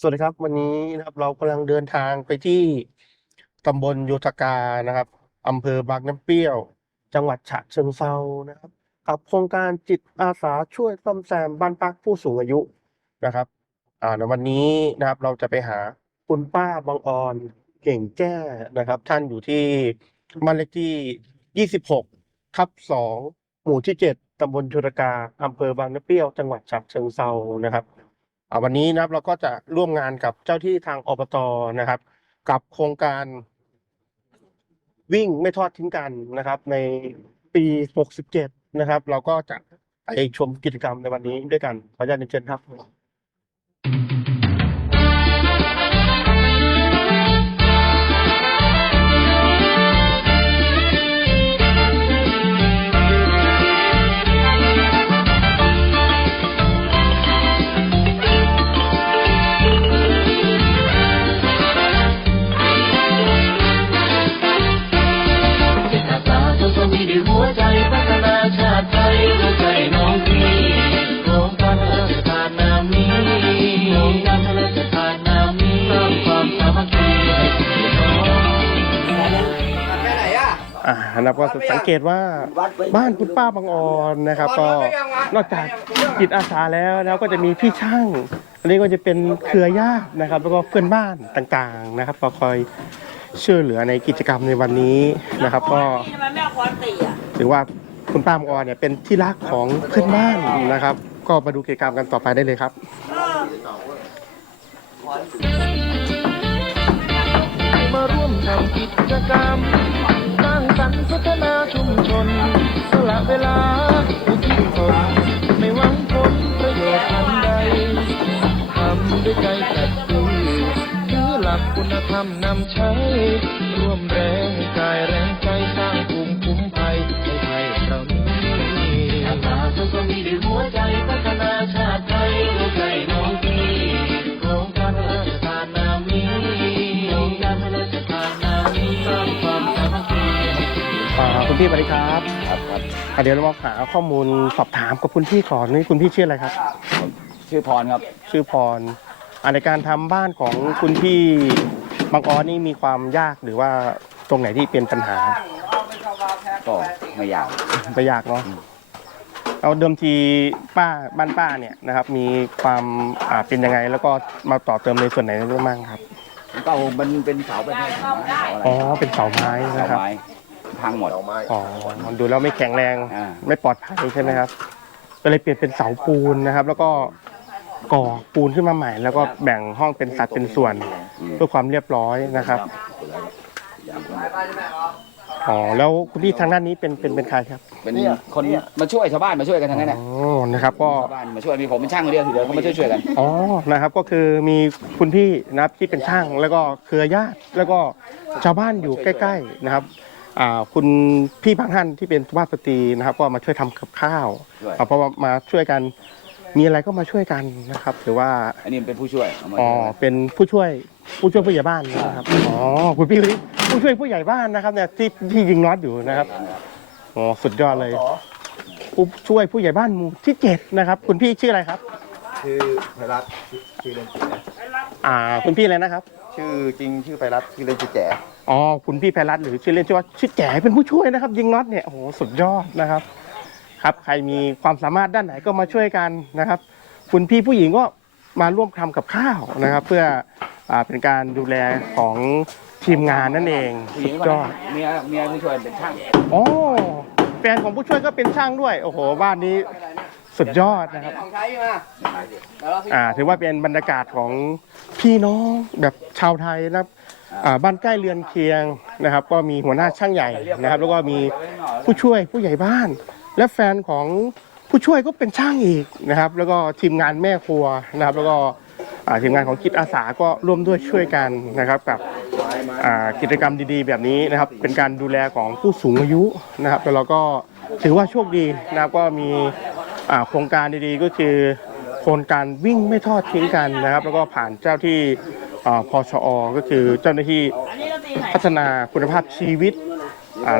สวัสดีครับ วันนี้นะครับเรากำลังเดินทางไปที่ตำบลโยธกานะครับอำเภอบางน้ำเปรี้ยว จังหวัดฉะเชิงเทรานะครับ กับโครงการจิตอาสาช่วยซ่อมแซมบ้านพักผู้สูงอายุนะครับอ่าในวันนี้นะครับเราจะไปหาคุณป้าบางออนเก่งแจ้นะครับ ท่านอยู่ที่บ้านเลขที่ 26ทับ2หมู่ที่ 7ตำบลโยธกาอำเภอบางน้ำเปรี้ยว จังหวัดฉะเชิงเทรานะครับ วันนี้นะครับเราก็จะร่วมงานกับเจ้าที่ทางอบตนะครับ กับโครงการวิ่งไม่ทอดทิ้งกันนะครับ ในปี 67 นะครับ เราก็จะไปชมกิจกรรมในวันนี้ด้วยกันขออนุญาตเรียนเชิญครับ อ่านะครับก็สังเกตว่าบ้านคุณป้าบางออนนะครับ ก็นอกจากจิตอาสาแล้วแล้วก็จะมีพี่ช่าง อันนี้ก็จะเป็นเครือญาตินะครับ แล้วก็เพื่อนบ้านต่างๆนะครับก็คอยช่วยเหลือในกิจกรรมในวันนี้นะครับ ก็ถือว่าคุณป้าบางออนเนี่ยเป็นที่รักของเพื่อนบ้านนะครับ ก็มาดูกิจกรรมกันต่อไปได้เลยครับมาร่วมทำกิจกรรม เวลาอุทิศตนไม่หวังผลประโยชน์ทันใดทำด้วยใจสัตย์ซื่อถือหลักคุณธรรมนำใช้ ร่วมแรงกายแรงใจสร้างภูมิคุ้มภัยให้ไทยเรานี้อาสาทุกคนมีด้วยหัวใจพัฒนาชาติไทยด้วยใจน้องพี่โครงการพระราชทานนามนี้โครงการพระราชทานนามนี้สร้างความสามัคคีคุณพี่สวัสดีครับ อะเดี๋ยวเรามาหาข้อมูลสอบถามกับคุณพี่ก่อนนี่คุณพี่ชื่ออะไรครับ ชื่อพรครับ ชื่อพรอ่าในการทำบ้านของคุณพี่บางออนนี่มีความยากหรือว่าตรงไหนที่เป็นปัญหาก็ไม่อยากไม่ยากเนาะเอาเดิมทีป้าบ้านป้าเนี่ยนะครับ มีความอ่าเป็นยังไง แล้วก็มาต่อเติมในส่วนไหนได้บ้างครับ ก็มันเป็นเสาเป็นไม้เสาอะไรอ๋อเป็นเสาไม้เสานะครับ ไม้ พังหมดอ๋อดูแล้วไม่แข็งแรง อ่า ไม่ปลอดภัยใช่ไหมครับก็เลยเปลี่ยนเป็นเสาปูนนะครับ แล้วก็ก่อปูนขึ้นมาใหม่ แล้วก็แบ่งห้องเป็นสัดเป็นส่วนอืมเพื่อความเรียบร้อยนะครับอ๋อแล้วคุณพี่ทางด้านนี้เป็นเป็นเป็นใครครับเป็นคนมาช่วยชาวบ้านมาช่วยกันทั้งนั้นแหละอ๋อนะครับ ก็ ชาวบ้านมาช่วยมีผมเป็นช่างคนเดียวทีเดียวเขามาช่วยช่วยๆกัน อ๋อ นะครับ ก็คือมีคุณพี่นะครับที่เป็นช่างแล้วก็เครือญาติแล้วก็ชาวบ้านอยู่ใกล้ ๆ นะครับอ่า คุณพี่บางท่านที่เป็นสุภาพสตรีนะครับ ก็มาช่วยทำกับข้าวช่วยเอาเพราะว่ามาช่วยกัน มีอะไรก็มาช่วยกันนะครับหรือว่าอันนี้เป็นผู้ช่วยเอามาอ๋อช่วยเป็นผู้ช่วยผู้ช่วยผู้ใหญ่บ้านนะครับอ๋อคุณพี่คนนี้ผู้ช่วยผู้ใหญ่บ้านนะครับเนี่ยที่ที่ยิงน็อตอยู่นะครับอ๋อสุดยอดเลยผู้ช่วยผู้ใหญ่บ้านหมู่ที่เจ็ดนะครับ คุณพี่ชื่ออะไรครับ ชื่อไพรัตน์ชื่อเล่นชื่อนะอ่า คุณพี่อะไรนะครับ ชื่อจริงชื่อไพรัตน์ชื่อเล่นชื่อแจ๋ อ๋อคุณพี่ไพรัตน์หรือชื่อเล่นชื่อว่าชื่อแจ๋เป็นผู้ช่วยนะครับ ยิงน็อตเนี่ยโอ้โหสุดยอดนะครับ ครับใครมีความสามารถด้านไหนก็มาช่วยกันนะครับ คุณพี่ผู้หญิงก็มาร่วมทำกับข้าวนะครับ เพื่ออ่าเป็นการดูแลของทีมงานนั่นเองผู้หญิสุงดก็ยอดเมียเมียผู้ช่วยเป็นช่าง โอ้แฟนของผู้ช่วยก็เป็นช่างด้วย โอ้โหบ้านนี้ สุดยอดนะครับ ของใช้มาแล้วเราอ่า ถือว่าเป็นบรรยากาศของพี่น้องแบบชาวไทยนะครับ อ่า บ้านใกล้เรือนเคียงนะครับ ก็มีหัวหน้าช่างใหญ่นะครับ แล้วก็มีผู้ช่วยผู้ใหญ่บ้าน และแฟนของผู้ช่วยก็เป็นช่างอีกนะครับ แล้วก็ทีมงานแม่ครัวนะครับ แล้วก็อ่าทีมงานของจิตอาสาก็ร่วมด้วยช่วยกันนะครับกับ อ่ากิจกรรมดีๆ แบบนี้นะครับ เป็นการดูแลของผู้สูงอายุนะครับ แล้วเราก็ถือว่าโชคดีนะครับก็มีอ่า โครงการดีๆก็คือโครงการวิ่งไม่ทอดทิ้งกันนะครับ แล้วก็ผ่านเจ้าที่อ่าพชอก็คือเจ้าหน้าที่พัฒนาคุณภาพชีวิต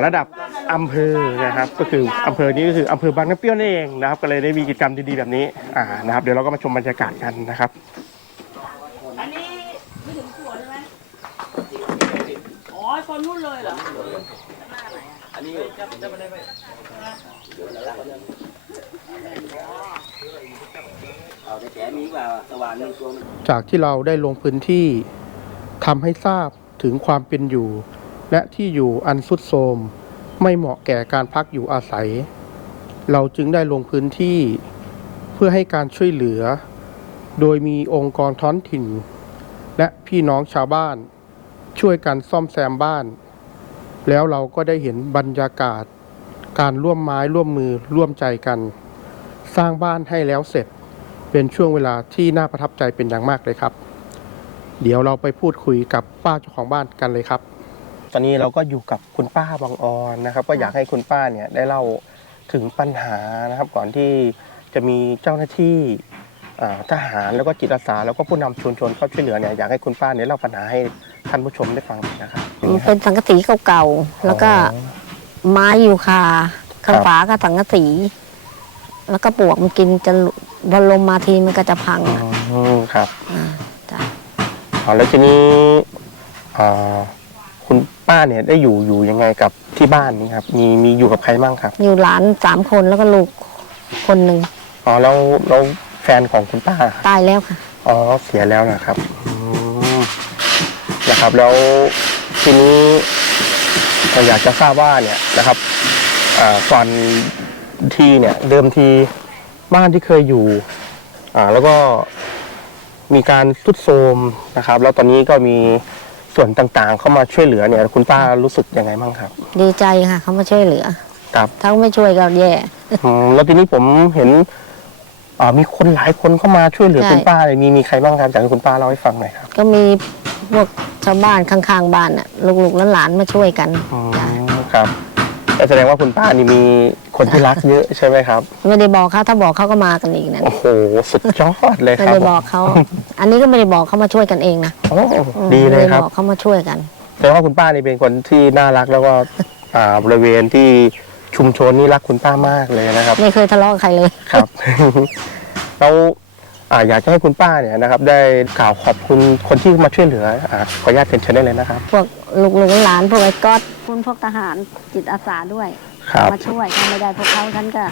ระดับอำเภอนะครับ ก็คืออำเภอนี้ก็คืออำเภอบางน้ำเปรี้ยวนั่นเองนะครับ ก็เลยได้มีกิจกรรมดีๆแบบนี้นะครับ เดี๋ยวเราก็มาชมบรรยากาศกันนะครับอันนี้ไม่ถึงขวดใช่ไหมอ๋อคนนู้นเลยเหรออันนี้ จากที่เราได้ลงพื้นที่ทำให้ทราบถึงความเป็นอยู่ และที่อยู่อันสุดโทรมไม่เหมาะแก่การพักอยู่อาศัย เราจึงได้ลงพื้นที่เพื่อให้การช่วยเหลือ โดยมีองค์กรท้องถิ่น และพี่น้องชาวบ้าน ช่วยกันซ่อมแซมบ้าน แล้วเราก็ได้เห็นบรรยากาศ การร่วมไม้ร่วมมือร่วมใจกัน สร้างบ้านให้แล้วเสร็จ เป็นช่วงเวลาที่น่าประทับใจเป็นอย่างมากเลยครับ เดี๋ยวเราไปพูดคุยกับป้าเจ้าของบ้านกันเลยครับ ตอนนี้เราก็อยู่กับคุณป้าบางออนนะครับ ก็อยากให้คุณป้าเนี่ยได้เล่าถึงปัญหานะครับ ก่อนที่จะมีเจ้าหน้าที่อ่าทหารแล้วก็จิตอาสาแล้วก็ผู้นำชุมชนเข้าช่วยเหลือเนี่ยอยากให้คุณป้าเนี่ยเล่าปัญหาให้ท่านผู้ชมได้ฟังหน่อยนะครับมันเป็นสังกะสีเก่าๆ แล้วก็ไม้ยูคาข้างฝาก็สังกะสี แล้วก็ปลวกมันกินจะพอลมมาทีมันก็จะพังอ๋อะอครับอ่าจ้ะอ๋อแล้วทีนี้อ่าคุณป้าเนี่ยได้อยู่อยู่ยังไงกับที่บ้านนี้ครับ มีมีอยู่กับใครบ้างครับอยู่หลานสามคนแล้วก็ลูกคนหนึ่งอ๋อแล้วแล้วแฟนของคุณป้าตายแล้วค่ะ อ๋อเสียแล้วนะครับอืมนะครับ แล้วทีนี้เราอยากจะทราบว่าเนี่ยนะครับอ่าก่อน ทีเนี่ยเดิมทีบ้านที่เคยอยู่อ่าแล้วก็มีการทรุดโทรมนะครับ แล้วตอนนี้ก็มีส่วนต่างๆ เข้ามาช่วยเหลือเนี่ย คุณป้ารู้สึกยังไงบ้างครับดีใจค่ะ เขามาช่วยเหลือครับถ้าไม่ช่วยก็แย่อืมแล้วทีนี้ผมเห็นอ่ามีคนหลายคนเข้ามาช่วยเหลือใช่คุณป้าเลยมีมีใครบ้างครับอยากให้คุณป้าเล่าให้ฟังหน่อยครับก็มีพวกชาวบ้านข้างๆบ้านน่ะลูกๆหลานๆมาช่วยกัน อืจ้ะมครับ แสดงว่าคุณป้านี่มีคนที่รักเยอะใช่ไหมครับ ไม่ได้บอกเขาถ้าบอกเขาก็มากันอีกนั่นโอ้โหสุดยอดเลยไม่ครับได้บอกเขา อันนี้ก็ไม่ได้บอกเขามาช่วยกันเองนะโอ้อืมดีเลยครับ ไม่ไบอกเขามาช่วยกัน แสดงว่าคุณป้านี่เป็นคนที่น่ารักแล้วก็ อ่าบริเวณที่ชุมชนนี่รักคุณป้า มากเลยนะครับ ไม่เคยทะเลาะกับใครเลย ครับ แล้ว อ่าอยากจะให้คุณป้าเนี่ยนะครับได้กล่าวขอบคุณคนที่มาช่วยเหลืออ่าขออนุญาตเป็นเชิญได้เลยนะครับ พวกลูกลูกหลานพวกไอ้ก๊อตคุณพวกทหารจิตอาสาด้วย ครับ มาช่วยทำไม่ได้พวกเขาฉันก็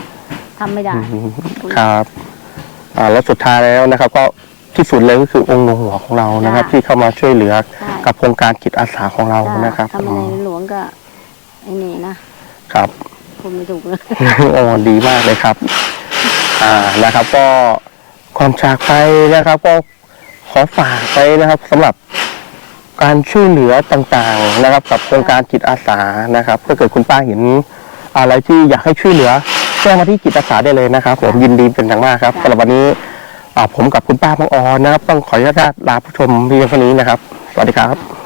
ทำไม่ได้อืมครับอ่าแล้วสุดท้ายแล้วนะครับ ก็ที่สุดเลยก็คือองค์หลวงหัวของเรานะครับจ้ะที่เข้ามาช่วยเหลือใช่กับโครงการจิตอาสาของเรานะครับถ้าไม่ในหลวงก็ไอ้นี่นะครับคุณไม่ถูกเลยโอ้ดีมากเลยครับ อ่านะครับก็ ก่อนจากไปนะครับ ก็ขอฝากไปนะครับสำหรับการช่วยเหลือต่างๆนะครับ กับโครงการจิตอาสานะครับถ้าเกิดคุณป้าเห็นอะไรที่อยากให้ช่วยเหลือแจ้งมาที่จิตอาสาได้เลยนะครับ ผมยินดีเป็นอย่างมากครับสำหรับวันนี้อ่าผมกับคุณป้าบางออนนะครับ ต้องขออนุญาตลาผู้ชมเพียงเท่านี้นะครับ สวัสดีครับ